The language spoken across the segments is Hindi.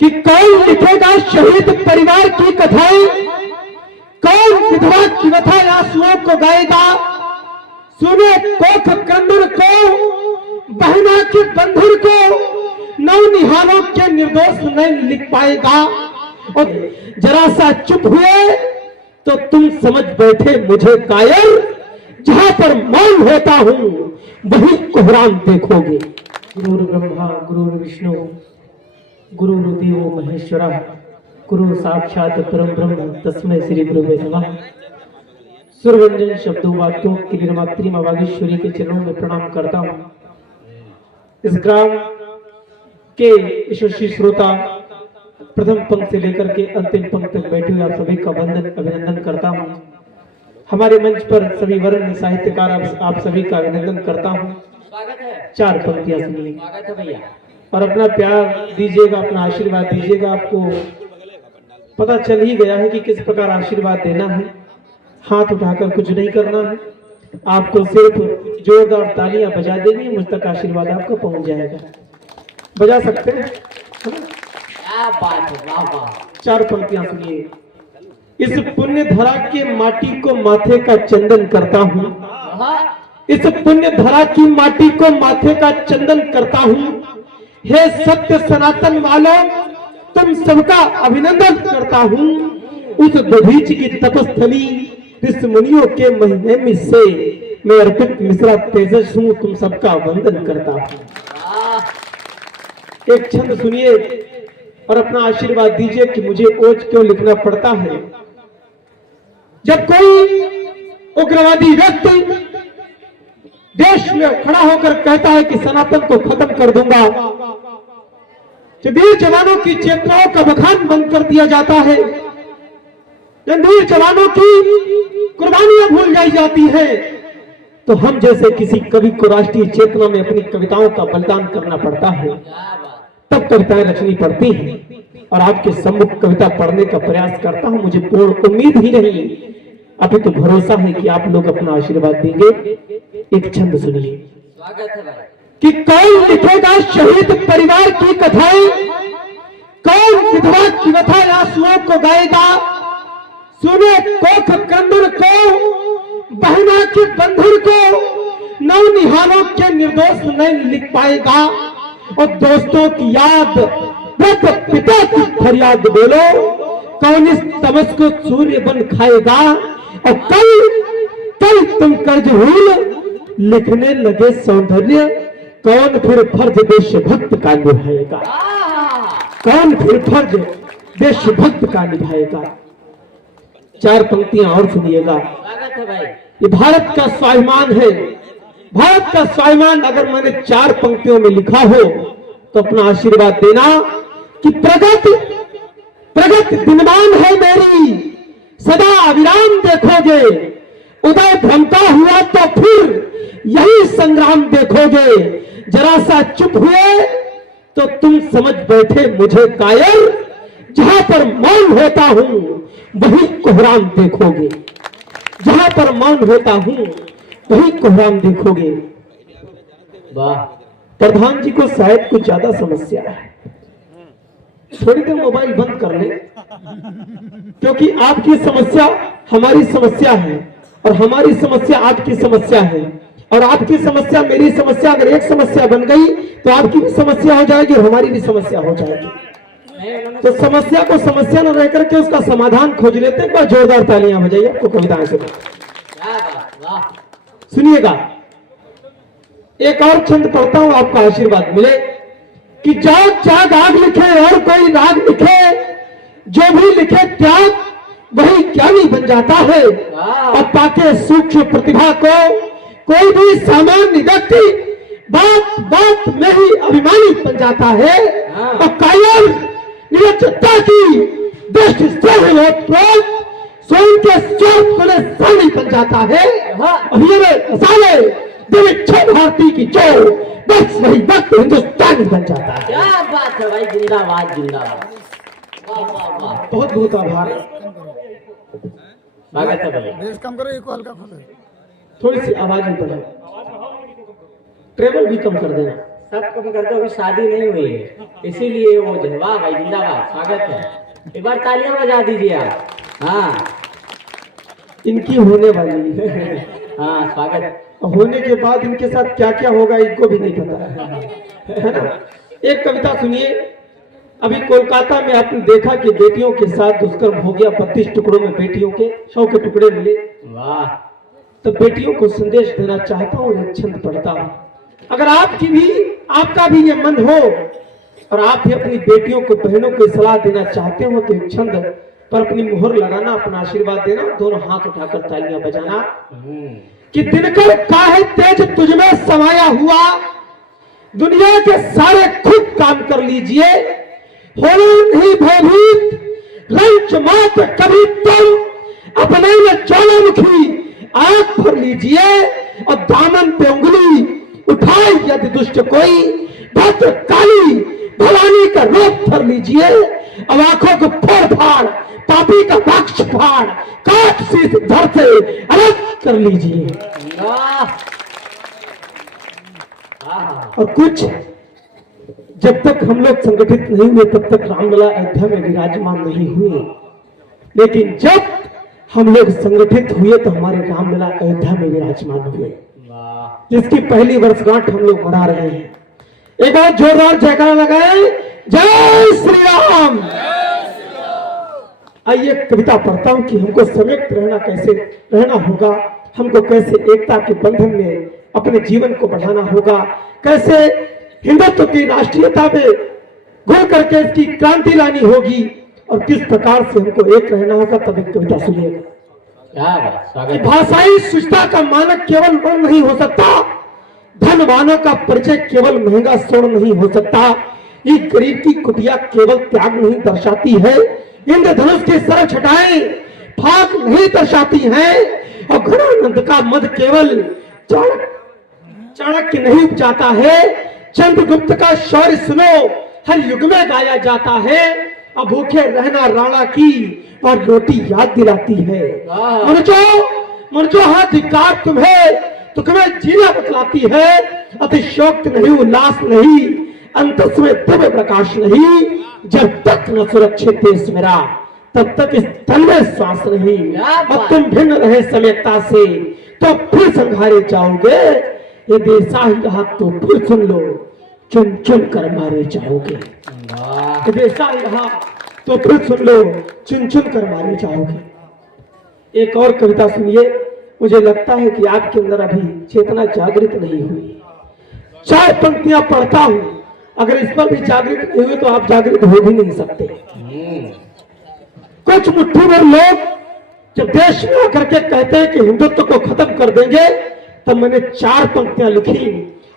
कि कौन लिखेगा शहीद परिवार की कथाएं, कौन विधवा की व्यथा आंसुओं को गाएगा, सुने कोख क्रंदन को, बहना के बंधुर को, नवनिहालों के निर्दोष नहीं लिख पाएगा। और जरा सा चुप हुए तो तुम समझ बैठे मुझे कायर, जहां पर मौन होता हूं वही कोहराम देखोगे। गुरु ब्रह्मा गुरु विष्णु गुरुदेवो महेश्वरा, गुरु साक्षात परम ब्रह्म तस्मै श्री गुरुवे नमः। सुरवंजन शब्दों वाक्यों की निर्मात्री मां वागीश्वरी के चरणों में प्रणाम करता हूं। इस ग्राम के यशस्वी श्रोता प्रथम पंक्ति से लेकर के अंतिम पंक्ति तक बैठे हुए आप सभी का वंदन अभिनंदन करता हूं। हमारे मंच पर सभी वरीय साहित्यकार आप सभी का अभिनंदन करता हूं। चार पंक्तियां सुनिए और अपना प्यार दीजिएगा, अपना आशीर्वाद दीजिएगा। आपको पता चल ही गया है कि किस प्रकार आशीर्वाद देना है। हाथ उठाकर कुछ नहीं करना है, आपको सिर्फ जोरदार तालियां बजा देनी है, मुझ तक आशीर्वाद आपका पहुंच जाएगा। बजा सकते हैं? चार पंक्तियां सुनिए। इस पुण्य धरा के माटी को माथे का चंदन करता हूं, इस पुण्य धरा की माटी को माथे का चंदन करता हूं। हे सत्य सनातन वालों, तुम सबका अभिनंदन करता हूं। उस दधीच की तपस्थली ऋषि मुनियों के महीने में से मैं अर्पित मिश्रा तेजस हूं, तुम सबका वंदन करता हूं। एक छंद सुनिए और अपना आशीर्वाद दीजिए कि मुझे ओज क्यों लिखना पड़ता है। जब कोई उग्रवादी व्यक्ति देश में खड़ा होकर कहता है कि सनातन को खत्म कर दूंगा, जब वीर जवानों की चेतनाओं का बखान बंद कर दिया जाता है, जब वीर जवानों की कुर्बानियां भूल जाई जाती है, तो हम जैसे किसी कवि को राष्ट्रीय चेतना में अपनी कविताओं का बलिदान करना पड़ता है, तब कविताएं रचनी पड़ती हैं। और आपके सम्मुख कविता पढ़ने का प्रयास करता हूं। मुझे पूर्ण उम्मीद ही नहीं, अभी तो भरोसा है कि आप लोग अपना आशीर्वाद देंगे। एक छंद सुनिए। कि कौन लिखेगा शहीद परिवार की कथाएं, कौन विधवा की व्यथा आंसुओं को गाएगा, सुने कोख क्रंदन को, बहना के बंधुर को, नवनिहालों के निर्दोष नहीं लिख पाएगा। और दोस्तों की याद, वृद्ध पिता की फरियाद बोलो, कौन इस तमस को सूर्य बन खाएगा। और कल तुम कर्ज भूल लिखने लगे सौंदर्य, कौन फिर फर्ज देशभक्त का निभाएगा, कौन फिर फर्ज देशभक्त का निभाएगा। चार पंक्तियां और सुनिएगा। ये भारत का स्वाभिमान है, भारत का स्वाभिमान अगर मैंने चार पंक्तियों में लिखा हो तो अपना आशीर्वाद देना कि प्रगति दिनमान है मेरी, सदा अविराम देखोगे। उदय भ्रमता हुआ तो फिर यही संग्राम देखोगे। जरा सा चुप हुए तो तुम समझ बैठे मुझे कायर, जहां पर मौन होता हूं वही कोहराम देखोगे। जहां पर मौन होता हूं वही कोहराम देखोगे। वाह, प्रधान जी को शायद कुछ ज्यादा समस्या है, थोड़ी देर मोबाइल बंद कर ले, क्योंकि आपकी समस्या हमारी समस्या है और हमारी समस्या आपकी समस्या है और आपकी समस्या मेरी समस्या अगर एक समस्या बन गई तो आपकी भी समस्या हो जाएगी और हमारी भी समस्या हो जाएगी। तो समस्या को समस्या न रह करके उसका समाधान खोज लेते हैं। जोरदार तालियां बजाइए आपको कविताएं सुनो। सुनिएगा, एक और छंद पढ़ता हूं, आपका आशीर्वाद मिले। कि जाग जाग आग लिखे और कोई राग लिखे, जो भी लिखे त्याग वही ज्ञानी बन जाता है। और पाके सूक्ष्म प्रतिभा को कोई भी सामान्य व्यक्ति बात बात में ही अभिमानी बन जाता है। और कायर निरक्षरता की दृष्टि से स्वयं के स्वार्थ को सानी बन जाता है। और ये मसाले भारती की जो बस वही वक्त हिंदुस्तानी बन जाता है। क्या बात है भाई, जिंदाबाद जिंदाबाद। बहुत बहुत आभार। स्वागत है भाई। बेस कम करो, एक हल्का फल है। थोड़ी सी आवाज ऊपर है, ट्रेवल भी कम कर देना। सब कम कर दो, अभी शादी नहीं हुई है, इसीलिए वो जो वाह भाई जिंदाबाद, स्वागत है। एक बार तालियां बजा दीजिए आप। हाँ इनकी होने वाली हाँ स्वागत। होने के बाद इनके साथ क्या क्या होगा इनको भी नहीं पता है ना। एक कविता सुनिए। अभी कोलकाता में आपने देखा कि बेटियों के साथ दुष्कर्म हो गया, 32 टुकड़ों में बेटियों के 100 के टुकड़े मिले। वाह। तो बेटियों को संदेश देना चाहता हूँ, एक छंद पढ़ता हूँ। अगर आपका भी ये मन हो और आप भी अपनी बेटियों को, बहनों को सलाह देना चाहते हो तो एक छंद पर अपनी मोहर लगाना, अपना आशीर्वाद देना, दोनों हाथ उठाकर तालियां बजाना। कि दिनकर काहे तेज तुझमें समाया हुआ, दुनिया के सारे खुद काम कर लीजिए, हो नहीं भयभीत रंच मात कभी तुम, अपने में ज्वालामुखी आग भर लीजिए, और दामन पे उंगली उठाए यदि दुष्ट कोई, भद्र काली भवानी का रूप धर लीजिए, अब आंखों को फोड़ फाड़ पापी का वक्ष फाड़ काट शीश धर से अलग कर लीजिए। और कुछ जब तक हम लोग संगठित नहीं हुए तब तक रामलला अयोध्या में विराजमान नहीं हुए, लेकिन जब हम लोग संगठित हुए तो हमारे रामलला अयोध्या में विराजमान हुए, जिसकी पहली वर्षगांठ हम लोग मना रहे हैं। एक बार जोरदार जयकारा लगाए, जय श्री राम। आइए कविता पढ़ता हूं कि हमको संयुक्त रहना कैसे रहना होगा, हमको कैसे एकता के बंधन में अपने जीवन को बढ़ाना होगा, कैसे हिंदुत्व की राष्ट्रीयता में घुल करके इसकी क्रांति लानी होगी, और किस प्रकार से हमको एक रहना होगा। तब एक कविता सुनिएगा। भाषाई शुचिता का मानक केवल वर्ण नहीं हो सकता, धनवानों का परिचय केवल महंगा स्वर्ण नहीं हो सकता, ये गरीब की कुटिया केवल त्याग नहीं दर्शाती है, इंद्रधनुष की सर छटाएं फाक नहीं दर्शाती हैं, और घनानंद का मद केवल चाणक्य नहीं उपजाता है, चंद्रगुप्त का शौर्य सुनो हर युग में गाया जाता है, और भूखे रहना राणा की और रोटी याद दिलाती है। मनुष्यों हाँ धिक्कार तुम्हें जीना बतलाती है, अतिशोक्त नहीं उल्लास नहीं, अंतस में दिव्य प्रकाश नहीं, जब तक न सुरक्षित देश मेरा तब तक इस तन में श्वास नहीं, और तुम भिन्न रहे सम्यकता से तो फिर संघारे जाओगे, ये देशा ही रहा तो फिर सुन लो चुन चुन कर मारे जाओगे, ये देशा ही रहा तो फिर सुन लो चुन चुन कर मारे जाओगे। एक और कविता सुनिए। मुझे लगता है कि आपके अंदर अभी चेतना जागृत नहीं हुई। 4 पंक्तियां पढ़ता हूं, अगर इस पर भी जागृत नहीं हुए तो आप जागृत हो भी नहीं सकते। कुछ मुट्ठी भर लोग जब देश में आकर के कहते हैं कि हिंदुत्व को खत्म कर देंगे, तब मैंने 4 पंक्तियां लिखी,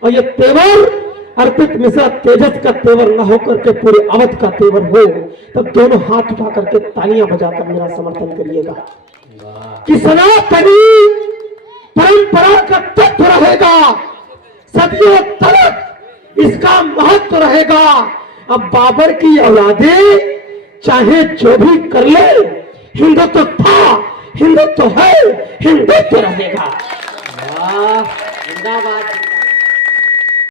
और ये तेवर अर्पित मिश्रा तेजस का तेवर न होकर के पूरे अवध का तेवर हो, तब दोनों हाथ उठा करके तालियां बजाकर मेरा समर्थन करिएगा कि सनातनी परंपरा का तत्व रहेगा, सदियों तक इसका महत्व रहेगा। अब बाबर की औलादे चाहे जो भी कर ले, हिंदुत्व था, हिंदुत्व है, हिंदुत्व रहेगा। वाह जिंदाबाद।